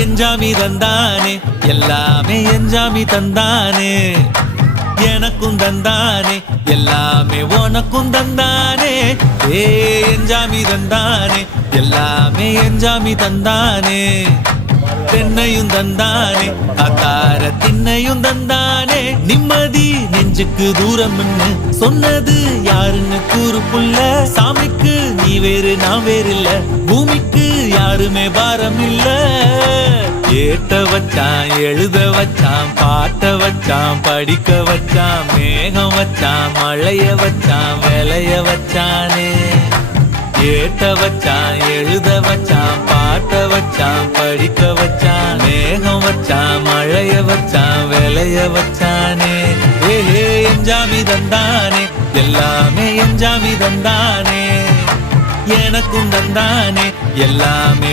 எஞ்சாமி தந்தானே எல்லாமே எஞ்சாமி தந்தானே எனக்கும் தந்தானே எல்லாமே உனக்கும் தந்தானே ஏ எஞ்சாமி தந்தானே எல்லாமே எஞ்சாமி தந்தானே தென்னையும் தந்தானே அக்கார திண்ணையும் தந்தானே நிம்மதி நெஞ்சுக்கு தூரம்னு சொன்னது யாருன்னு கூறு புள்ள சாமிக்கு நீ வேறு நான் வேறு இல்ல பூமிக்கு யாருமே பாரம் இல்ல ஏத்த வச்சான் எழுத வச்சான் பாட்ட வச்சான் படிக்க வச்சான் மேகம் வச்சான் மழைய வச்சான் விளைய வச்சானே ஏத்த வச்சான் எழுத வச்சான் பாட்ட வச்சான் படிக்க வச்சான் மேகம் வச்சான் மழைய வச்சான் விளைய வச்சானே ஏ எஞ்சாமி தந்தானே எல்லாமே எஞ்சாமி தந்தானே எனக்கும் தந்தானே எல்லாமே